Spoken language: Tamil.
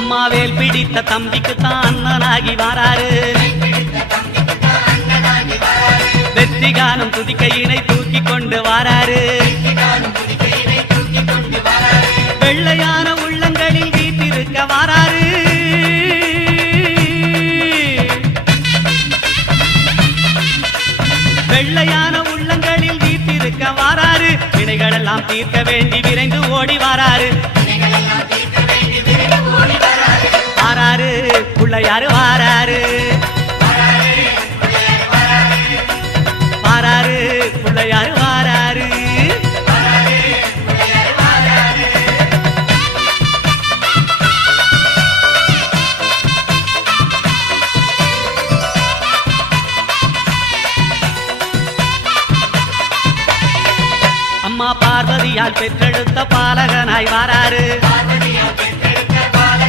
அம்மாவேல் பிடித்த தம்பிக்குத்தான் அண்ணனாகி வாராரு வெற்றி காணும் துதிக்கையினை தூக்கி கொண்டு வாராரு வெள்ளையான உள்ளங்களில் வீட்டிருக்க வாராரு வெள்ளையான உள்ளங்களில் வீட்டிருக்க வாராரு வினைகளெல்லாம் தீர்க்க வேண்டி விரைந்து ஓடி வாராரு வாராரு பிள்ளையாரு வாராரு வாராரு பிள்ளையாரு வாராரு அம்மா பார்வதியால் பெற்றெடுத்த பாலகனாய் வாராரு